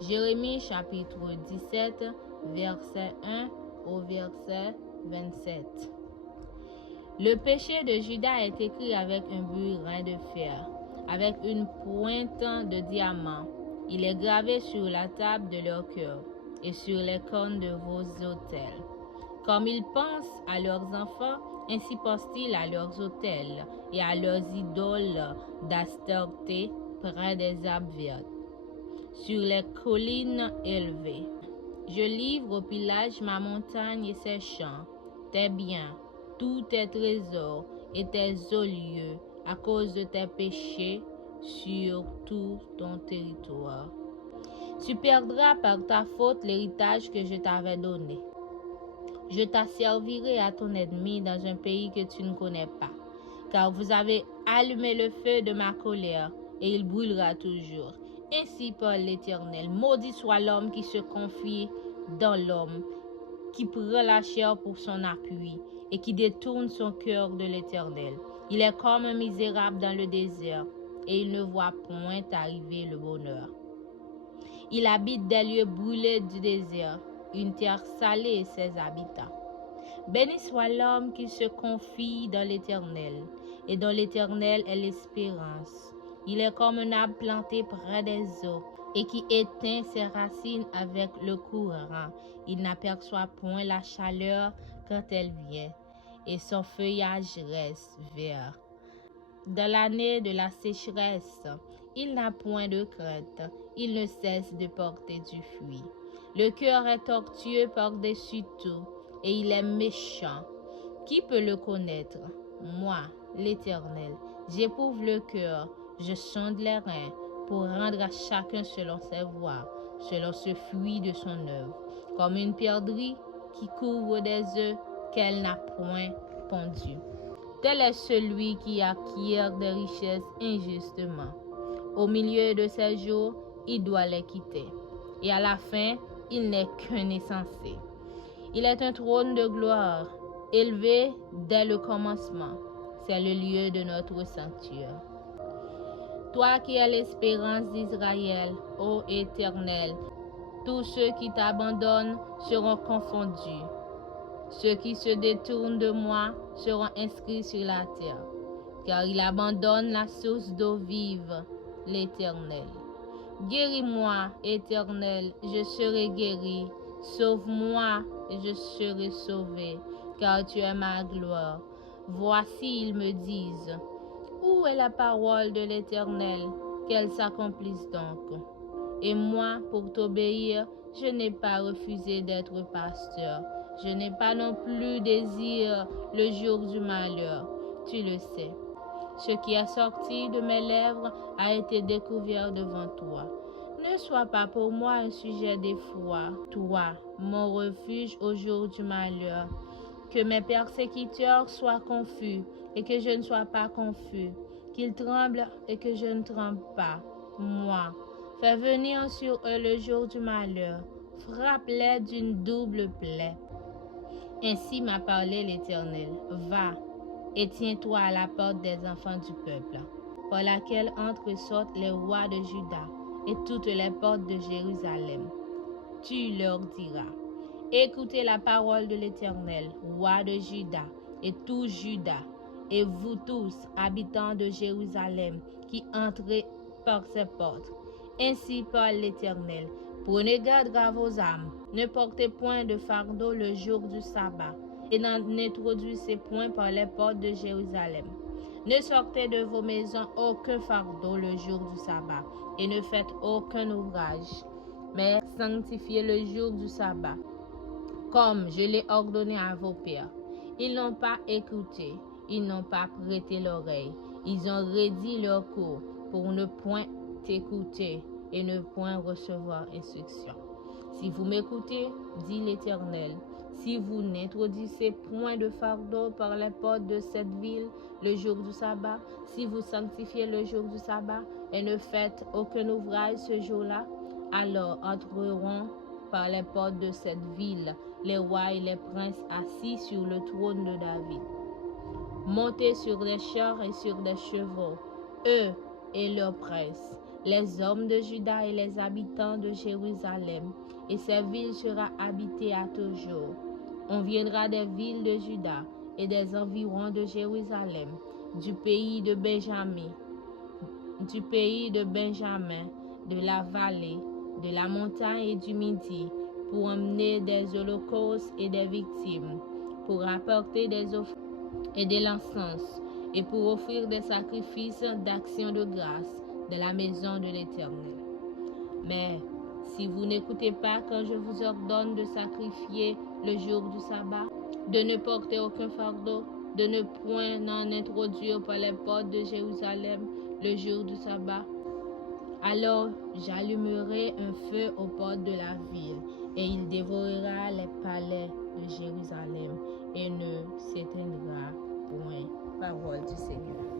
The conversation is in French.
Jérémie chapitre 17, verset 1 au verset 27. Le péché de Juda est écrit avec un burin de fer, avec une pointe de diamant. Il est gravé sur la table de leur cœur et sur les cornes de vos autels. Comme ils pensent à leurs enfants, ainsi pensent-ils à leurs autels et à leurs idoles d'Astarté près des arbres verts, sur les collines élevées. Je livre au pillage ma montagne et ses champs, tes biens, tous tes trésors et tes hauts lieux, à cause de tes péchés sur tout ton territoire. Tu perdras par ta faute l'héritage que je t'avais donné. Je t'asservirai à ton ennemi dans un pays que tu ne connais pas, car vous avez allumé le feu de ma colère, et il brûlera toujours. Ainsi parle l'Éternel. Maudit soit l'homme qui se confie dans l'homme, qui prend la chair pour son appui, et qui détourne son cœur de l'Éternel. Il est comme un misérable dans le désert, et il ne voit point arriver le bonheur. Il habite des lieux brûlés du désert, une terre salée et ses habitants. Béni soit l'homme qui se confie dans l'Éternel, et dans l'Éternel est l'espérance. Il est comme un arbre planté près des eaux, et qui éteint ses racines avec le courant. Il n'aperçoit point la chaleur quand elle vient, et son feuillage reste vert. Dans l'année de la sécheresse, il n'a point de crainte, il ne cesse de porter du fruit. Le cœur est tortueux par-dessus tout, et il est méchant. Qui peut le connaître? Moi, l'Éternel, j'éprouve le cœur, je sonde les reins, pour rendre à chacun selon ses voies, selon ce fruit de son œuvre, comme une perdrix qui couvre des œufs qu'elle n'a point pondus. Tel est celui qui acquiert des richesses injustement. Au milieu de ses jours, il doit les quitter. Et à la fin, il n'est qu'un insensé. Il est un trône de gloire, élevé dès le commencement. C'est le lieu de notre sanctuaire. Toi qui es l'espérance d'Israël, ô Éternel, tous ceux qui t'abandonnent seront confondus. Ceux qui se détournent de moi seront inscrits sur la terre, car il abandonne la source d'eau vive, l'Éternel. Guéris-moi, Éternel, je serai guéri. Sauve-moi, et je serai sauvé, car tu es ma gloire. Voici, ils me disent, où est la parole de l'Éternel? Qu'elle s'accomplisse donc. Et moi, pour t'obéir, je n'ai pas refusé d'être pasteur. Je n'ai pas non plus désir le jour du malheur. Tu le sais. Ce qui est sorti de mes lèvres a été découvert devant toi. Ne sois pas pour moi un sujet d'effroi, toi, mon refuge au jour du malheur. Que mes persécuteurs soient confus et que je ne sois pas confus. Qu'ils tremblent et que je ne tremble pas, moi. Fais venir sur eux le jour du malheur. Frappe-les d'une double plaie. Ainsi m'a parlé l'Éternel. Va et tiens-toi à la porte des enfants du peuple, par laquelle entrent et sortent les rois de Juda et toutes les portes de Jérusalem. Tu leur diras, écoutez la parole de l'Éternel, roi de Juda, et tout Juda, et vous tous, habitants de Jérusalem, qui entrez par ces portes. Ainsi parle l'Éternel. Prenez garde à vos âmes, ne portez point de fardeau le jour du sabbat, et n'introduisez point par les portes de Jérusalem. Ne sortez de vos maisons aucun fardeau le jour du sabbat, et ne faites aucun ouvrage, mais sanctifiez le jour du sabbat, comme je l'ai ordonné à vos pères. Ils n'ont pas écouté, ils n'ont pas prêté l'oreille, ils ont raidi leur cou pour ne point écouter et ne point recevoir instruction. Si vous m'écoutez, dit l'Éternel, si vous n'introduisez point de fardeau par les portes de cette ville le jour du sabbat, si vous sanctifiez le jour du sabbat et ne faites aucun ouvrage ce jour-là, alors entreront par les portes de cette ville les rois et les princes assis sur le trône de David, montés sur des chars et sur des chevaux, eux et leurs princes, les hommes de Juda et les habitants de Jérusalem, et cette ville sera habitée à toujours. On viendra des villes de Juda et des environs de Jérusalem, du pays de Benjamin, de la vallée, de la montagne et du Midi, pour emmener des holocaustes et des victimes, pour apporter des offrandes et de l'encens, et pour offrir des sacrifices d'action de grâce de la maison de l'Éternel. Mais si vous n'écoutez pas quand je vous ordonne de sacrifier le jour du sabbat, de ne porter aucun fardeau, de ne point en introduire par les portes de Jérusalem le jour du sabbat, alors j'allumerai un feu aux portes de la ville, et il dévorera les palais de Jérusalem, et ne s'éteindra point. Parole du Seigneur.